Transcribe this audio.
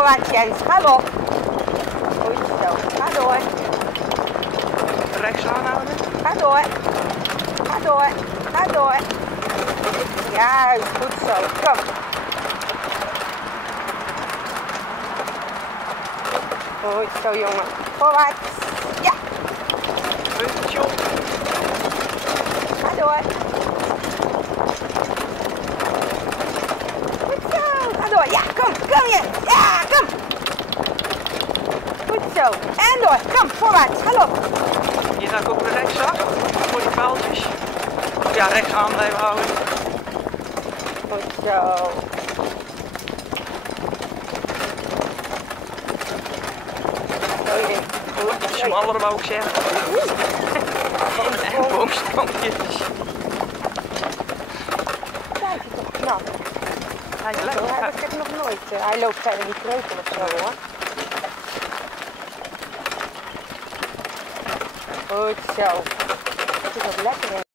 Voorwaarts, Jens. Ga op. Goed zo. Ga door. Rechts aanhouden. Ga door. Ga door. Ga door. Juist, goed zo. Kom. Goed zo, jongen. Voorwaarts. Ja. Puntje op. Ga door. Goed zo. Ga door. Ja, kom. Kom je. Ja, kom. Goed zo. En door. Kom, voorwaarts. Ga op. Hier ga ik ook weer rechtsaf. Voor die paaltjes. Of ja, rechts aan blijven houden. Goed zo. Smaller wou ik zeggen. En boomstampjes. Kijk, het toch knap. Hij is Zo, lekker. heb ik nog nooit. Hij loopt verder niet kreupel of zo hoor. Goed zo. Het is ook lekker in.